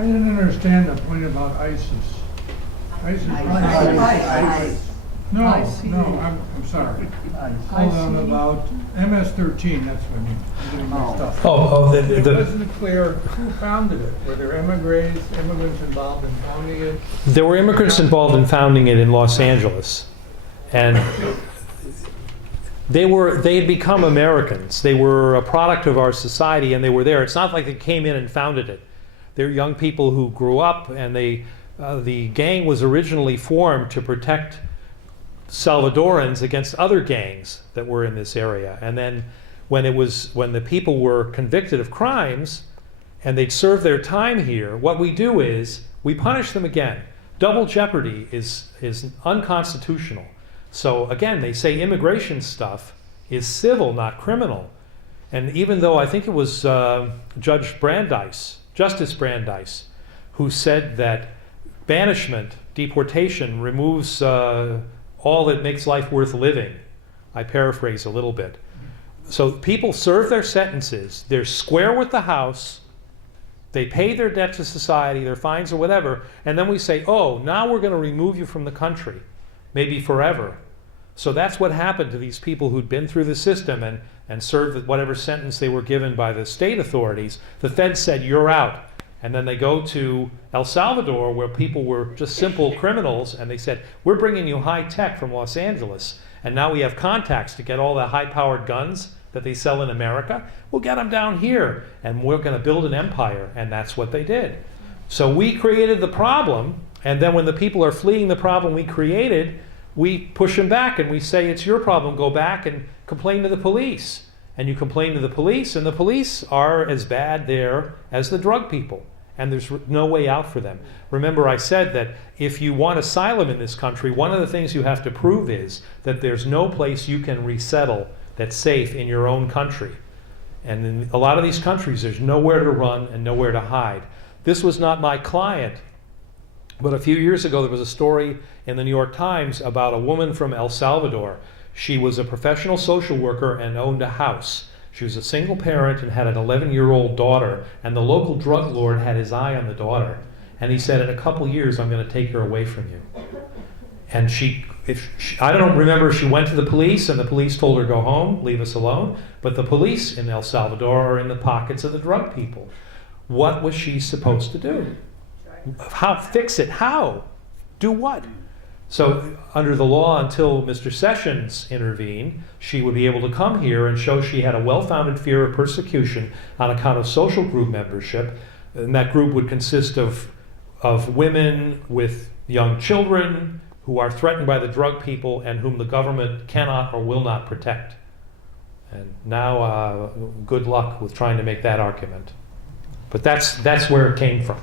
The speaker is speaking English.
I didn't understand the point about ISIS. ISIS. No, I'm sorry. Hold on, about MS13, that's what I mean. I'm getting mixed up. It wasn't clear who founded it. Were there immigrants involved in founding it? There were immigrants involved in founding it in Los Angeles. And they had become Americans. They were a product of our society, and they were there. It's not like they came in and founded it. They're young people who grew up, and the gang was originally formed to protect Salvadorans against other gangs that were in this area. And then when the people were convicted of crimes and they'd served their time here, what we do is we punish them again. Double jeopardy is unconstitutional. So again, they say immigration stuff is civil, not criminal. And even though I think it was Justice Brandeis, who said that banishment, deportation, removes all that makes life worth living. I paraphrase a little bit. So people serve their sentences, they're square with the House, they pay their debt to society, their fines or whatever, and then we say, oh, now we're going to remove you from the country, maybe forever. So that's what happened to these people who'd been through the system and served whatever sentence they were given by the state authorities. The feds said, you're out. And then they go to El Salvador, where people were just simple criminals, and they said, we're bringing you high tech from Los Angeles, and now we have contacts to get all the high-powered guns that they sell in America. We'll get them down here, and we're going to build an empire, and that's what they did. So we created the problem, and then when the people are fleeing the problem we created, we push them back, and we say, it's your problem, go back and complain to the police. And you complain to the police, and the police are as bad there as the drug people. And there's no way out for them. Remember, I said that if you want asylum in this country, one of the things you have to prove is that there's no place you can resettle that's safe in your own country. And in a lot of these countries, there's nowhere to run and nowhere to hide. This was not my client, but a few years ago there was a story in the New York Times about a woman from El Salvador. She was a professional social worker and owned a house. She was a single parent and had an 11-year-old daughter, and the local drug lord had his eye on the daughter. And he said, in a couple years, I'm going to take her away from you. And I don't remember if she went to the police and the police told her, go home, leave us alone. But the police in El Salvador are in the pockets of the drug people. What was she supposed to do? How? Fix it. How? Do what? So under the law, until Mr. Sessions intervened, she would be able to come here and show she had a well-founded fear of persecution on account of social group membership. And that group would consist of women with young children who are threatened by the drug people and whom the government cannot or will not protect. And now, good luck with trying to make that argument. But that's where it came from.